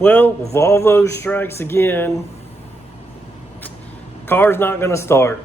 Well, Volvo strikes again. Car's not gonna start.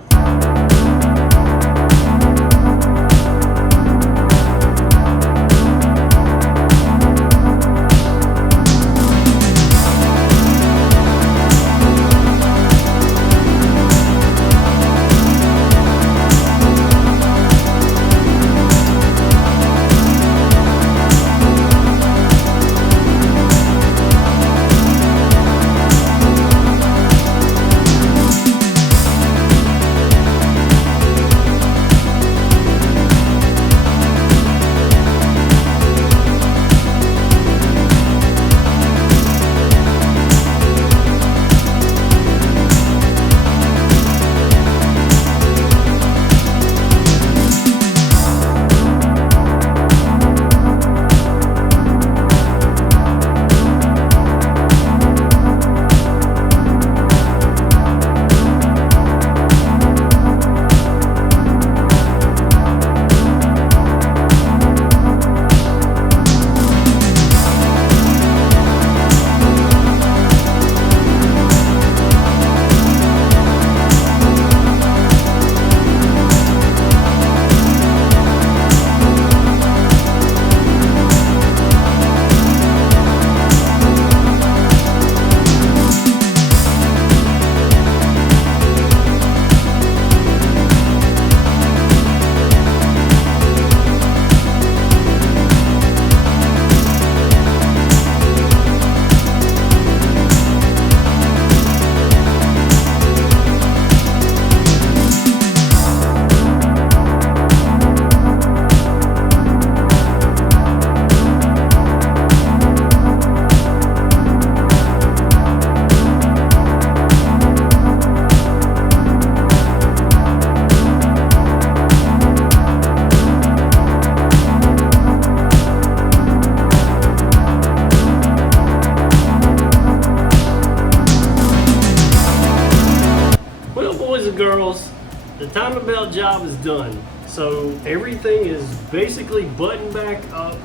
Girls, the timing belt job is done, so everything is basically buttoned back up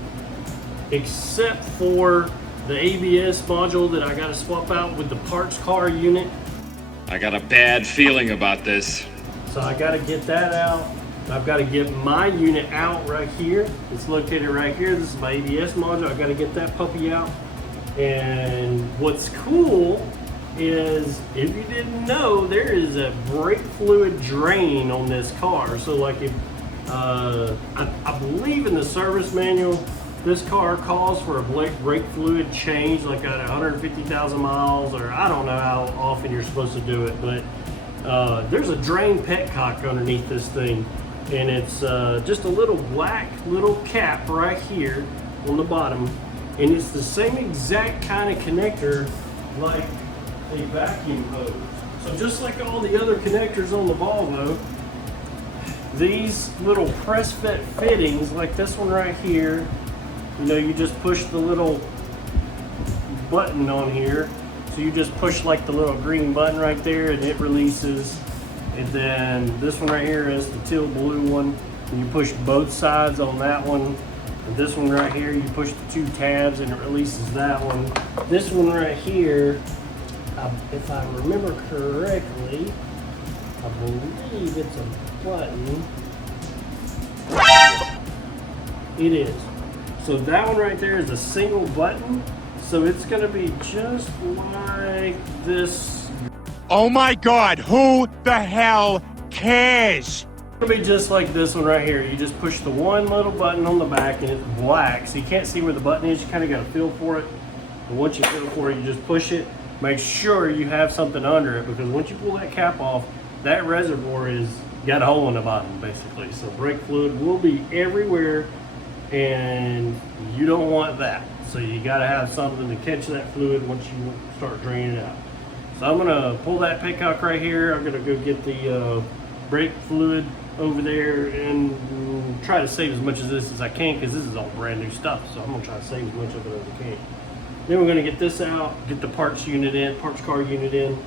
except for the ABS module that I got to swap out with the parts car unit. I got a bad feeling about this. So I got to get that out. I've got to get my unit out right here. It's located right here. This is my ABS module. I got to get that puppy out. And what's cool is, if you didn't know, there is a brake fluid drain on this car. So like if I believe in the service manual, this car calls for a brake fluid change like at 150,000 miles, or I don't know how often you're supposed to do it, but there's a drain petcock underneath this thing, and it's just a little black little cap right here on the bottom, and it's the same exact kind of connector like a vacuum hose. So just like all the other connectors on the Volvo, these little press fit fittings like this one right here, you know, you just push the little button on here. So you just push like the little green button right there and it releases. And then this one right here is the teal blue one. And you push both sides on that one. And this one right here, you push the two tabs and it releases that one. This one right here, if I remember correctly, I believe it's a button. It is. So that one right there is a single button. So it's gonna be just like this. Oh my God, who the hell cares? It's gonna be just like this one right here. You just push the one little button on the back and it's black. So you can't see where the button is. You kind of got to feel for it. And once you feel for it, you just push it. Make sure you have something under it, because once you pull that cap off, that reservoir is got a hole in the bottom basically. So brake fluid will be everywhere and you don't want that. So you got to have something to catch that fluid once you start draining it out. So I'm gonna pull that petcock right here. I'm gonna go get the brake fluid over there and try to save as much of this as I can, because this is all brand new stuff. So I'm gonna try to save as much of it as I can. Then we're gonna get this out, get the parts unit in, parts car unit in,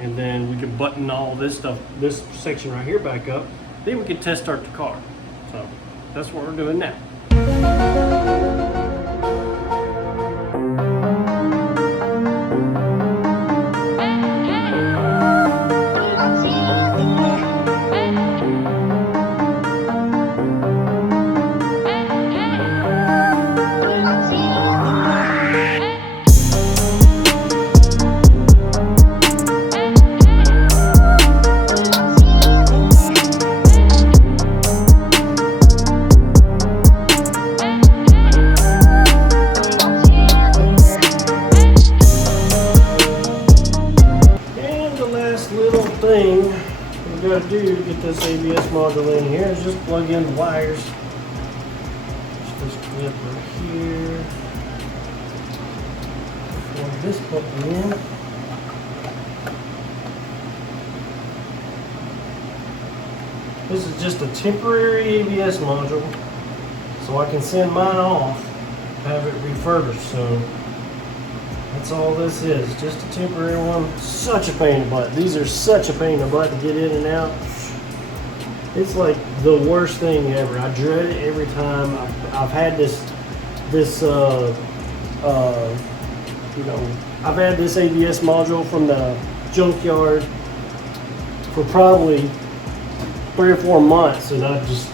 and then we can button all this stuff, this section right here back up. Then we can test start the car. So that's what we're doing now. got to do to get this ABS module in here is just plug in the wires. Just this clip right here. Plug this puppy in. This is just a temporary ABS module, so I can send mine off, have it refurbished. So that's all this is, just a temporary one. Such a pain in the butt. These are such a pain in the butt to get in and out. It's like the worst thing ever. I dread it every time. I've had this you know, I've had this ABS module from the junkyard for probably 3 or 4 months, and I just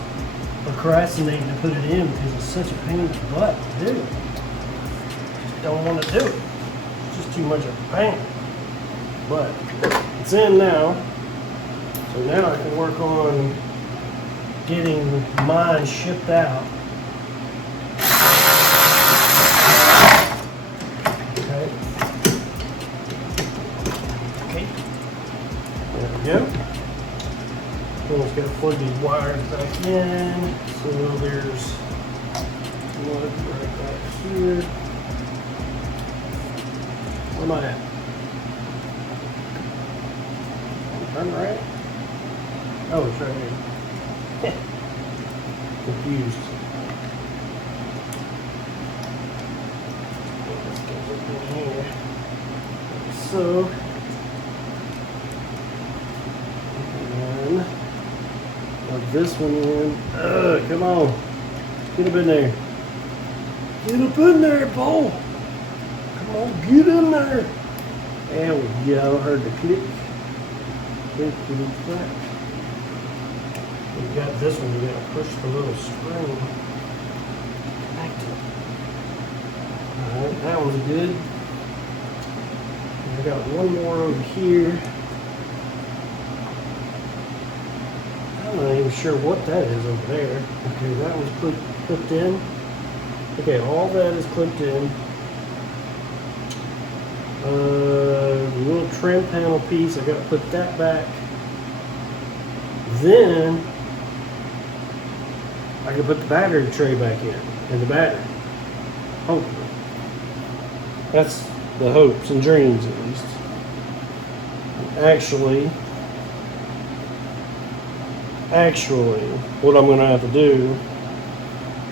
procrastinating to put it in because it's such a pain in the butt to do. Just don't want to do it. It's just too much of a pain. But it's in now, so now I can work on getting mine shipped out. Okay. Okay. There we go. Just got to plug these wires back in. So there's one right back here. Where am I at? Turn right? Oh, it's right here. Confused. Let's get up in here. So. Plug this one in. Come on. Get up in there. Get up in there, Paul. Come on, get in there. There we go. I heard the click. Clickety clack. We got this one. You gotta push the little spring. Alright, that one's good. I got one more over here. I'm not even sure what that is over there. Okay, that one's clipped in. Okay, all that is clipped in. Little trim panel piece, I gotta put that back. Then I can put the battery tray back in, and the battery. Hopefully. That's the hopes and dreams, at least. Actually, what I'm going to have to do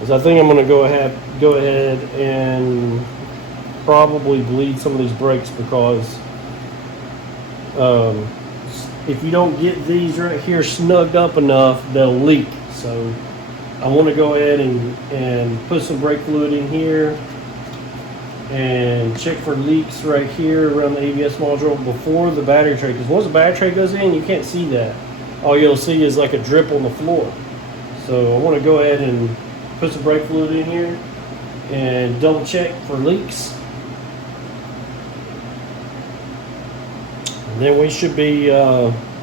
is I think I'm going to go ahead and probably bleed some of these brakes, because if you don't get these right here snugged up enough, they'll leak. So I want to go ahead and put some brake fluid in here and check for leaks right here around the ABS module before the battery tray, because once the battery tray goes in, you can't see that. All you'll see is like a drip on the floor. So I want to go ahead and put some brake fluid in here and double check for leaks. And then we should be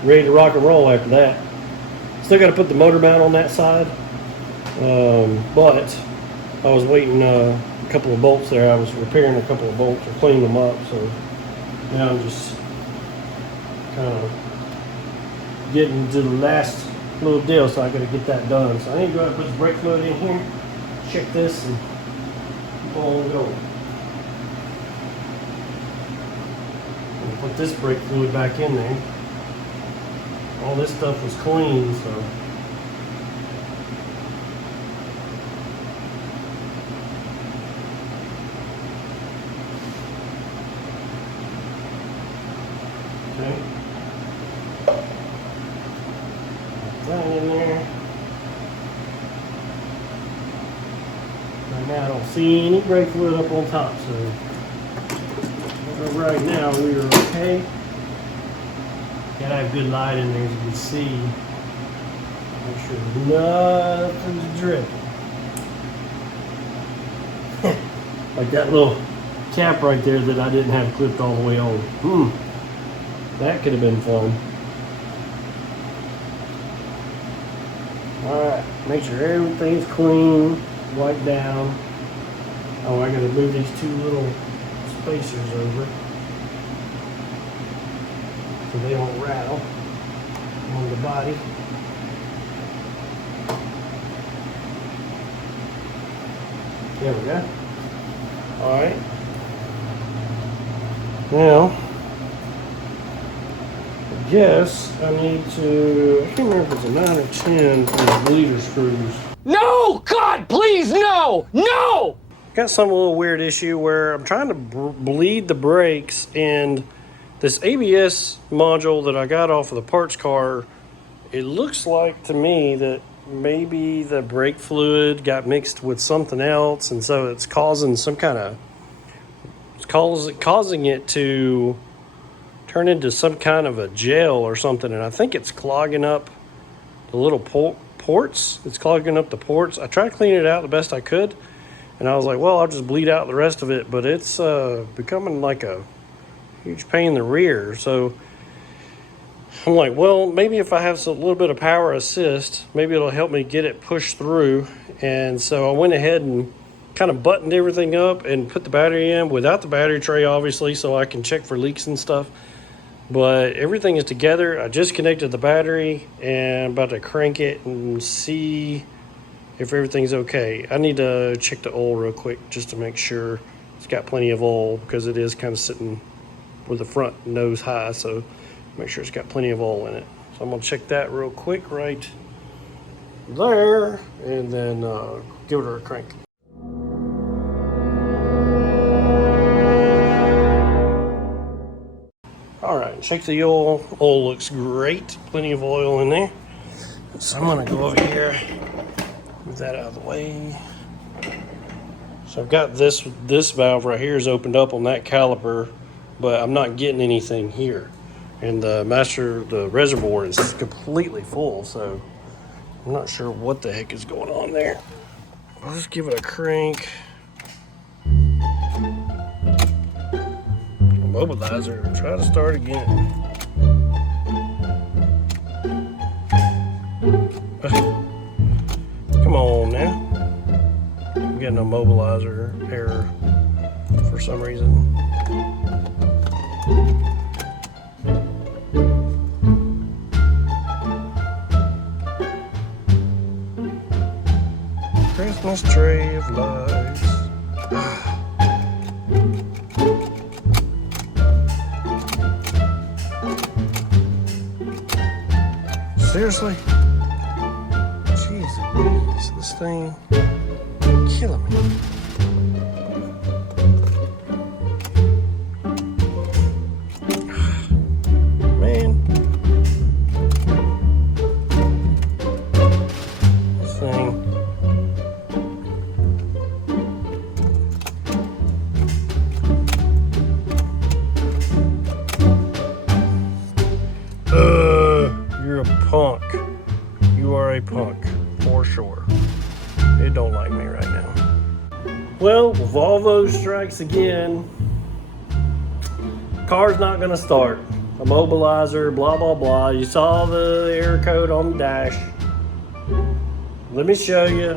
ready to rock and roll after that. Still got to put the motor mount on that side. But I was waiting a couple of bolts there. I was repairing a couple of bolts or cleaning them up. So now I'm just kind of getting to the last little deal, so I got to get that done. So I need to go ahead and put some brake fluid in here, check this, and keep on going. And put this brake fluid back in there. All this stuff was clean, so. Okay. That in there. Right now I don't see any brake fluid up on top, so right now we are okay. Gotta have good light in there, as you can see. Make sure nothing's dripping. Like that little cap right there that I didn't have clipped all the way on. That could have been fun. Alright, make sure everything's clean, wiped down. Oh, I gotta move these two little spacers over so they don't rattle. on the body. There we go. All right. Now, I guess I need to, I can't remember if it's a 9 or 10 for the bleeder screws. No! God, please, no! No! Got some little weird issue where I'm trying to bleed the brakes, and this ABS module that I got off of the parts car, it looks like to me that maybe the brake fluid got mixed with something else, and so it's causing some kind of, it's causing it to turn into some kind of a gel or something, and I think it's clogging up the little ports. It's clogging up the ports. I tried to clean it out the best I could, and I was like, well, I'll just bleed out the rest of it, but it's becoming like a huge pain in the rear. So I'm like, well, maybe if I have a little bit of power assist, maybe it'll help me get it pushed through. And so I went ahead and kind of buttoned everything up and put the battery in without the battery tray, obviously, so I can check for leaks and stuff. But everything is together. I just connected the battery and I'm about to crank it and see if everything's okay. I need to check the oil real quick just to make sure it's got plenty of oil, because it is kind of sitting with the front nose high, so make sure it's got plenty of oil in it. So I'm gonna check that real quick right there, and then give it a crank. All right, check the oil. Oil looks great, plenty of oil in there. So I'm gonna go over here, move that out of the way. So I've got this valve right here is opened up on that caliper, but I'm not getting anything here. And the reservoir is completely full, so I'm not sure what the heck is going on there. I'll just give it a crank. Immobilizer, try to start again. Come on now. I'm getting a immobilizer error for some reason. Christmas tree of lights. Seriously? Jeez, this thing killing me. Man. This thing. You're a punk. You are a punk, for sure. It don't like me right now. Well, Volvo strikes again. Car's not gonna start. Immobilizer, blah, blah, blah. You saw the error code on the dash. Let me show you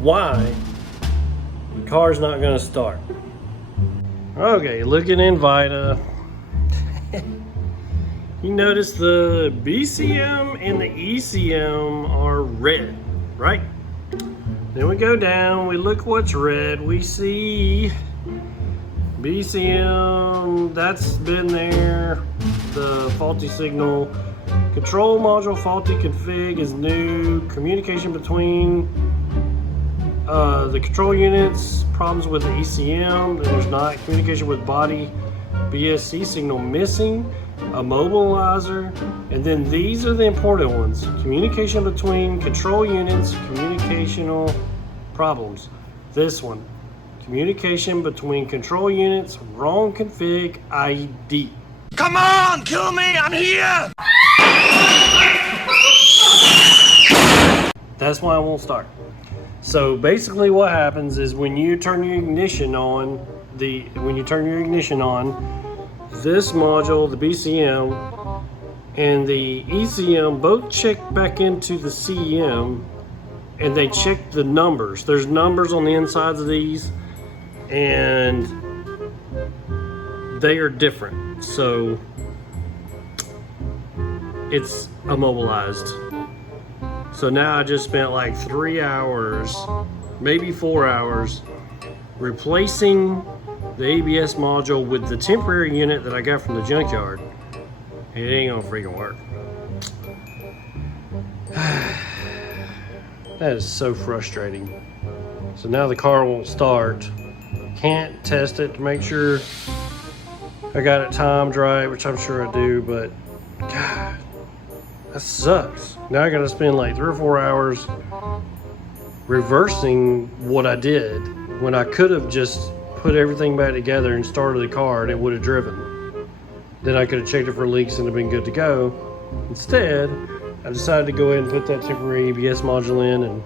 why the car's not gonna start. Okay, looking in Vita. You notice the BCM and the ECM are red, right? Then we go down, we look what's red, we see BCM, that's been there, the faulty signal. Control module faulty config is new. Communication between the control units, problems with the ECM, there's not. Communication with body, BSC signal missing. Immobilizer, and then these are the important ones. Communication between control units, communicational problems. This one, communication between control units, wrong config ID. Come on, kill me, I'm here! That's why I won't start. So basically what happens is when you turn your ignition on, this module, the BCM, and the ECM both check back into the CEM, and they check the numbers. There's numbers on the insides of these, and they are different. So it's immobilized. So now I just spent like 3 hours, maybe 4 hours, replacing the ABS module with the temporary unit that I got from the junkyard. It ain't gonna freaking work. That is so frustrating. So now the car won't start. Can't test it to make sure I got it timed right, which I'm sure I do, but God, that sucks. Now I gotta spend like 3 or 4 hours reversing what I did when I could have just put everything back together and started the car and it would have driven. Then I could have checked it for leaks and have been good to go. Instead, I decided to go ahead and put that temporary ABS module in, and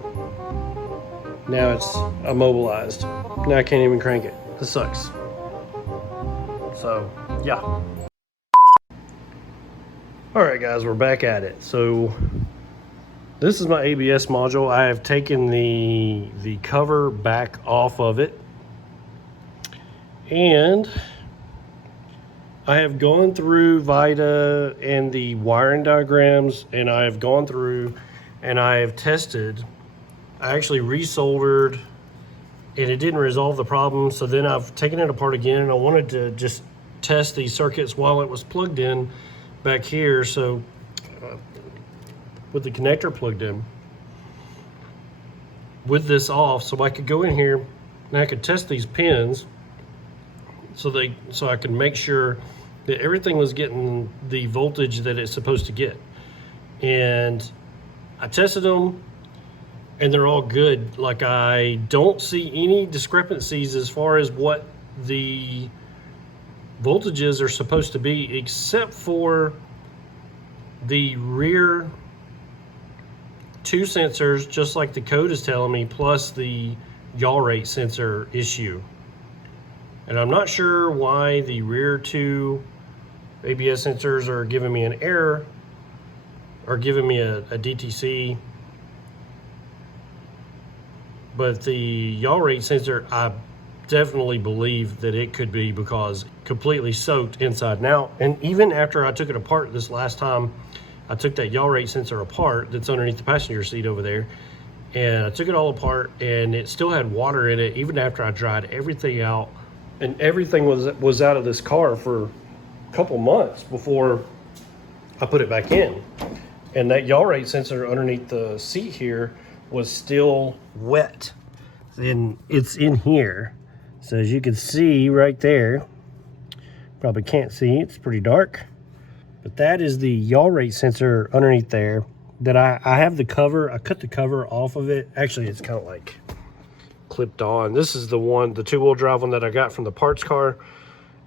now it's immobilized. Now I can't even crank it. This sucks. So, yeah. Alright guys, we're back at it. So, this is my ABS module. I have taken the cover back off of it. And I have gone through VITA and the wiring diagrams, and I have gone through and I have tested. I actually resoldered, and it didn't resolve the problem. So then I've taken it apart again, and I wanted to just test these circuits while it was plugged in back here. So with the connector plugged in, with this off, so I could go in here and I could test these pins so I could make sure that everything was getting the voltage that it's supposed to get. And I tested them, and they're all good. Like, I don't see any discrepancies as far as what the voltages are supposed to be, except for the rear 2 sensors, just like the code is telling me, plus the yaw rate sensor issue. And I'm not sure why the rear 2 ABS sensors are giving me an error, or giving me a DTC. But the yaw rate sensor, I definitely believe that it could be because completely soaked inside and out. And even after I took it apart this last time, I took that yaw rate sensor apart that's underneath the passenger seat over there, and I took it all apart, and it still had water in it even after I dried everything out. And everything was out of this car for a couple months before I put it back in. And that yaw rate sensor underneath the seat here was still wet. And it's in here. So as you can see right there, probably can't see, it's pretty dark. But that is the yaw rate sensor underneath there that I have the cover. I cut the cover off of it. Actually, it's kind of like clipped on. This is the one, the 2-wheel drive one that I got from the parts car.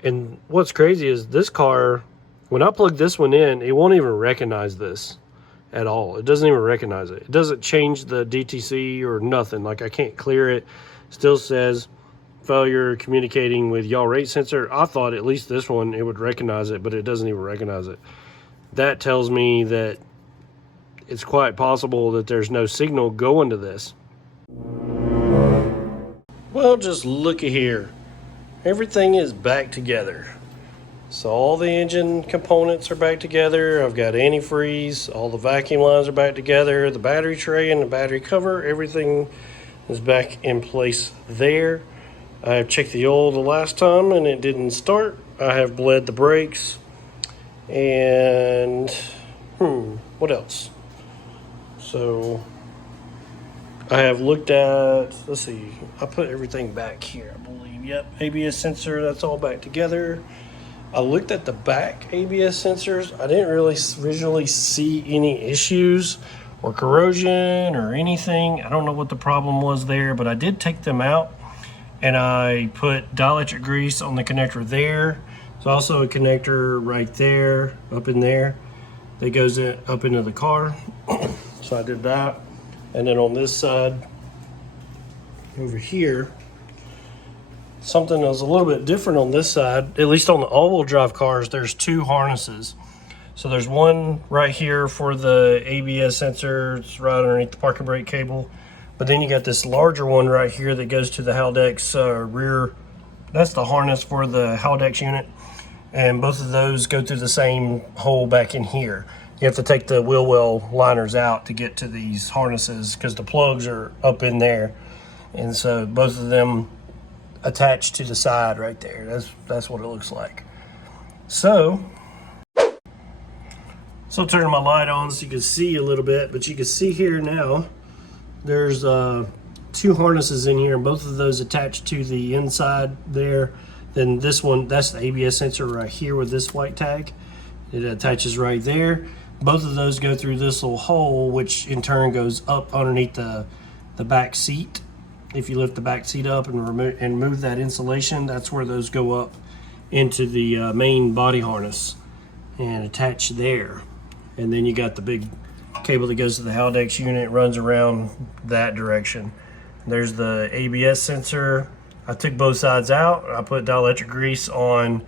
And what's crazy is this car, when I plug this one in, it won't even recognize this at all. It doesn't even recognize it. It doesn't change the DTC or nothing. Like, I can't clear it. Still says failure communicating with yaw rate sensor. I thought at least this one, it would recognize it, but it doesn't even recognize it. That tells me that it's quite possible that there's no signal going to this. Well, just looky here. Everything is back together. So all the engine components are back together. I've got antifreeze. All the vacuum lines are back together. The battery tray and the battery cover, everything is back in place there. I have checked the oil the last time and it didn't start. I have bled the brakes. And what else? So I have looked at, let's see, I put everything back here, I believe. Yep, ABS sensor, that's all back together. I looked at the back ABS sensors. I didn't really visually see any issues or corrosion or anything. I don't know what the problem was there, but I did take them out, and I put dielectric grease on the connector there. There's also a connector right there, up in there, that goes up into the car. So I did that. And then on this side, over here, something that was a little bit different on this side, at least on the all-wheel drive cars, there's 2 harnesses. So there's one right here for the ABS sensor, it's right underneath the parking brake cable. But then you got this larger one right here that goes to the Haldex rear. That's the harness for the Haldex unit. And both of those go through the same hole back in here. You have to take the wheel well liners out to get to these harnesses because the plugs are up in there. And so both of them attached to the side right there. That's what it looks like. So turning my light on so you can see a little bit, but you can see here now there's 2 harnesses in here, and both of those attached to the inside there. Then this one, that's the ABS sensor right here with this white tag. It attaches right there. Both of those go through this little hole, which in turn goes up underneath the back seat. If you lift the back seat up and move that insulation, that's where those go up into the main body harness and attach there. And then you got the big cable that goes to the Haldex unit, runs around that direction. There's the ABS sensor. I took both sides out. I put dielectric grease on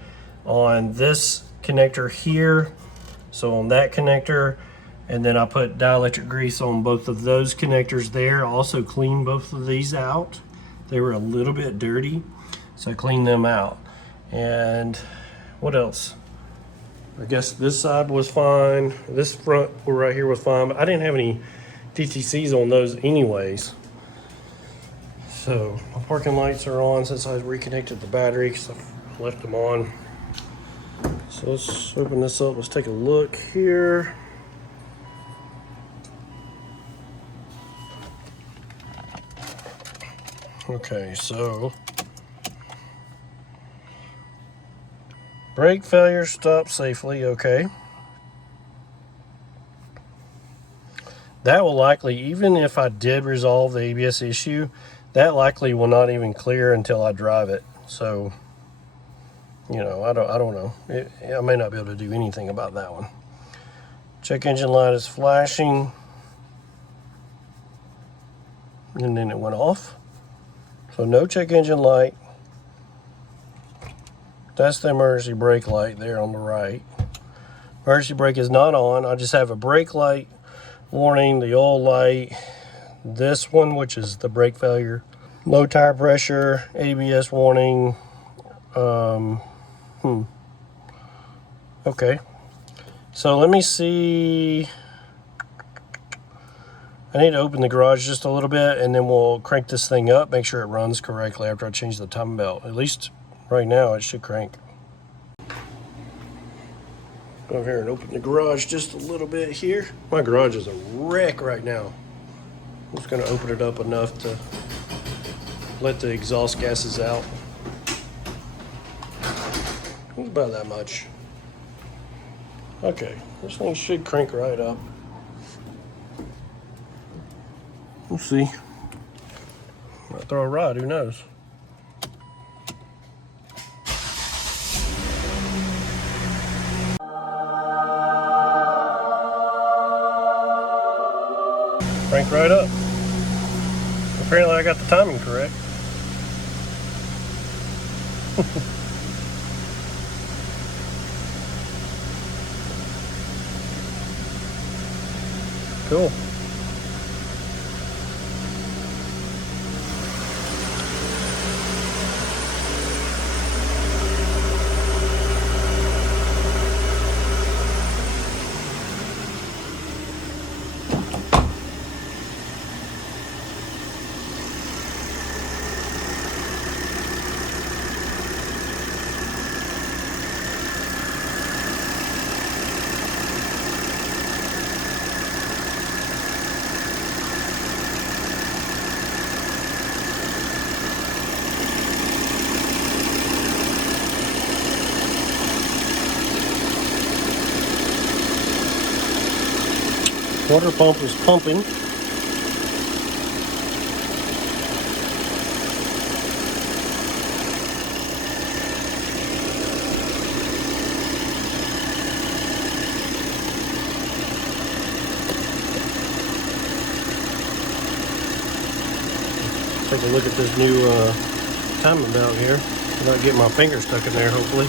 this connector here, so on that connector, and then I put dielectric grease on both of those connectors there. I also cleaned both of these out. They were a little bit dirty, so I cleaned them out. And what else? I guess this side was fine. This front right here was fine, but I didn't have any DTCs on those anyways. So my parking lights are on since I reconnected the battery because I left them on. So let's open this up. Let's take a look here. Okay, so brake failure, stop safely, okay. That will likely, even if I did resolve the ABS issue, that likely will not even clear until I drive it. So, you know, I don't know. I may not be able to do anything about that one. Check engine light is flashing. And then it went off. So no check engine light. That's the emergency brake light there on the right. Emergency brake is not on. I just have a brake light warning, the oil light, this one, which is the brake failure, low tire pressure, ABS warning. Okay. So let me see. I need to open the garage just a little bit, and then we'll crank this thing up, make sure it runs correctly after I change the timing belt. At least right now it should crank. Go over here and open the garage just a little bit here. My garage is a wreck right now. I'm just going to open it up enough to let the exhaust gases out. It's about that much. Okay, this thing should crank right up. We'll see. Might throw a rod, who knows? Crank right up. Apparently I got the timing correct. Cool. Water pump is pumping. Take a look at this new timing belt here. Without getting my finger stuck in there, hopefully.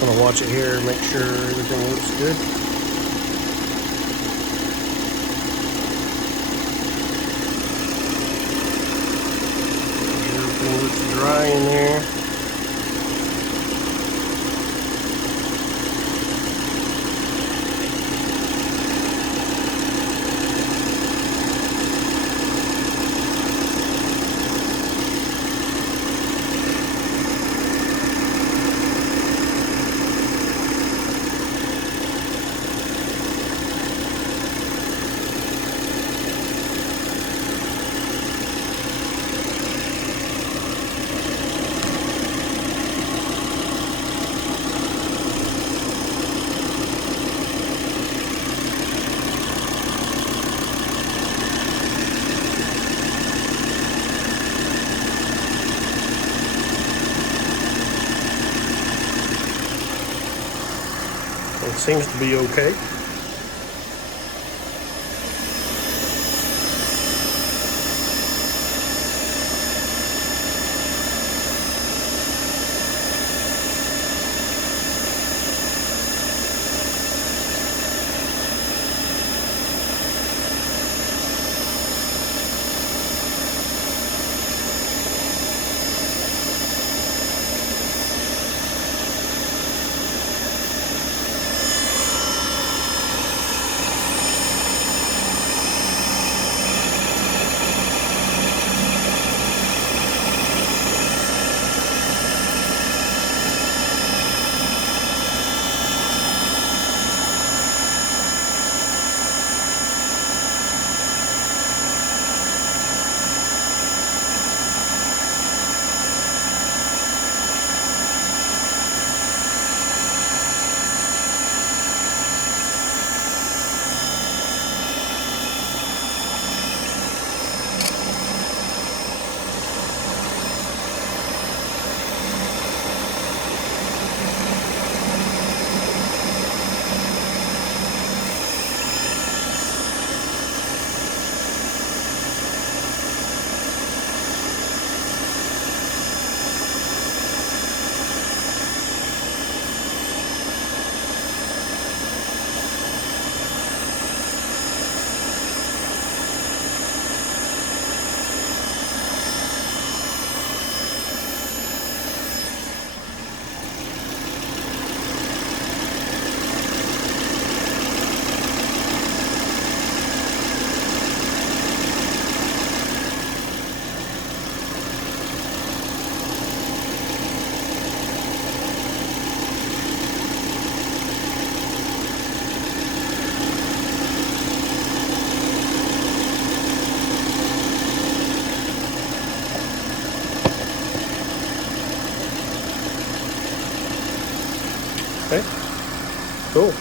I'm gonna watch it here and make sure everything looks good. Everything looks dry in there. seems to be okay. Okay, cool.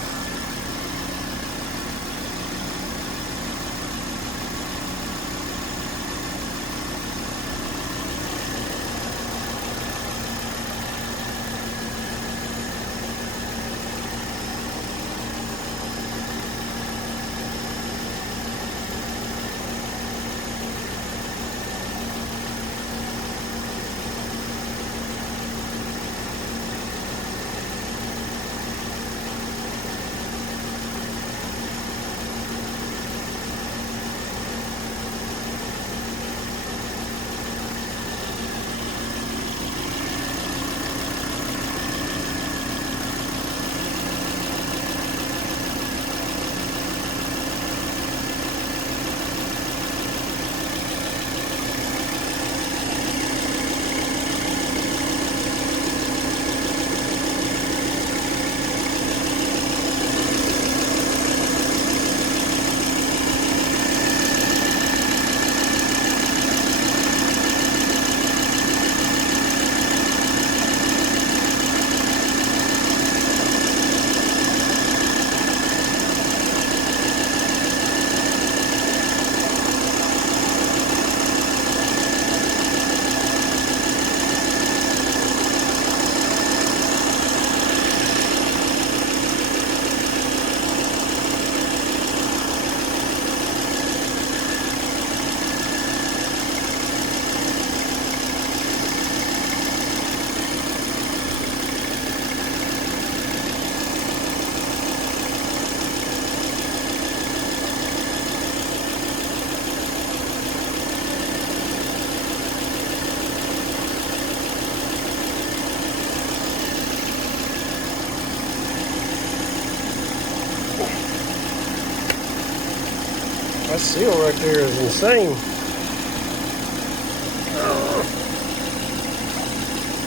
That seal right there is insane.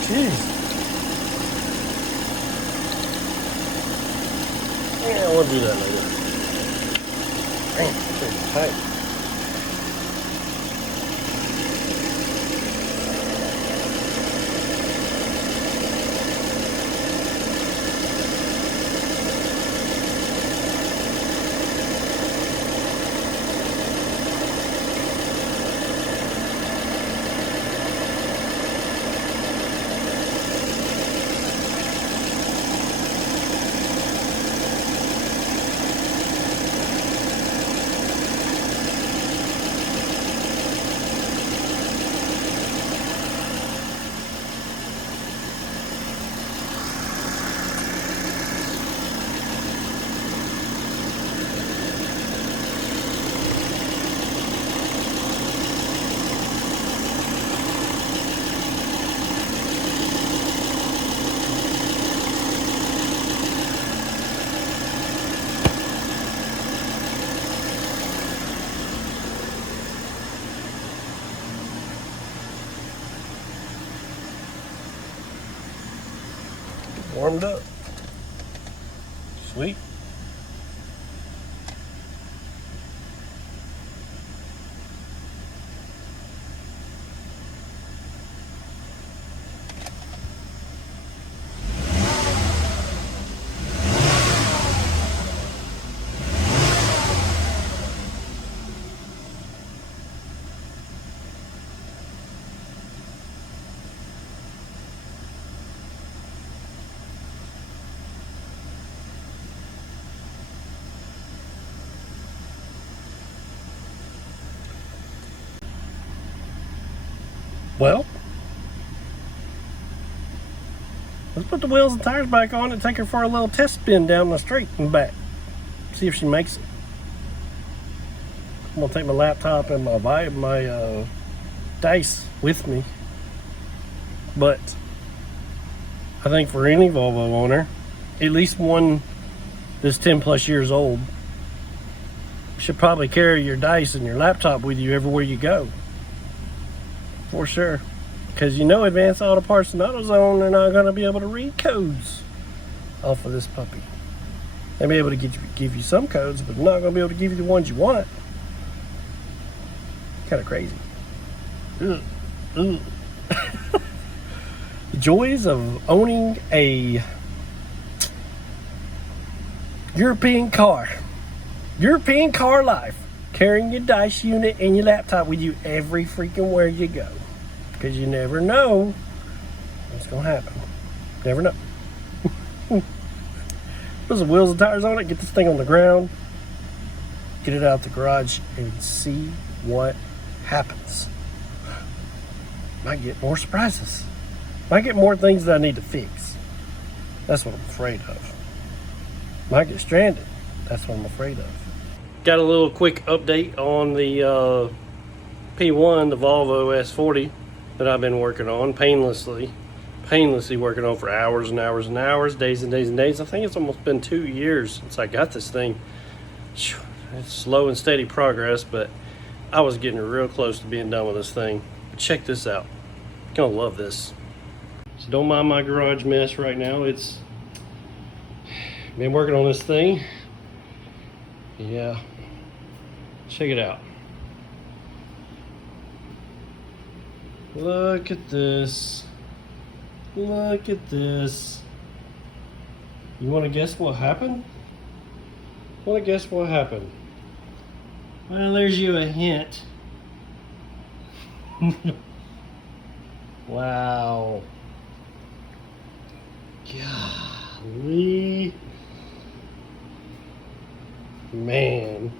Jeez. Yeah, we'll do that later. Damn, pretty tight. warmed up. Sweet. Well, let's put the wheels and tires back on and take her for a little test spin down the street and back. See if she makes it. I'm gonna take my laptop and my dice with me. But I think for any Volvo owner, at least one that's 10 plus years old, should probably carry your dice and your laptop with you everywhere you go. For sure. Because you know Advanced Auto Parts and AutoZone are not going to be able to read codes off of this puppy. They'll be able to give you some codes, but they're not going to be able to give you the ones you want. Kind of crazy. Ugh. Ugh. The joys of owning a European car. European car life. Carrying your dice unit and your laptop with you every freaking where you go. Because you never know what's going to happen. Never know. Put some wheels and tires on it, get this thing on the ground, get it out the garage, and see what happens. Might get more surprises. Might get more things that I need to fix. That's what I'm afraid of. Might get stranded. That's what I'm afraid of. Got a little quick update on the P1, the Volvo S40 that I've been working on painlessly working on for hours and hours and hours, days and days and days. I think it's almost been 2 years since I got this thing. It's slow and steady progress, but I was getting real close to being done with this thing. Check this out. You're gonna love this. So don't mind my garage mess right now. It's been working on this thing. Yeah, check it out. Look at this. Look at this. You want to guess what happened? Want to guess what happened? Well, there's you a hint. Wow. Golly. Man.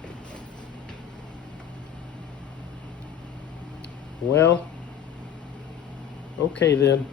Well, okay then.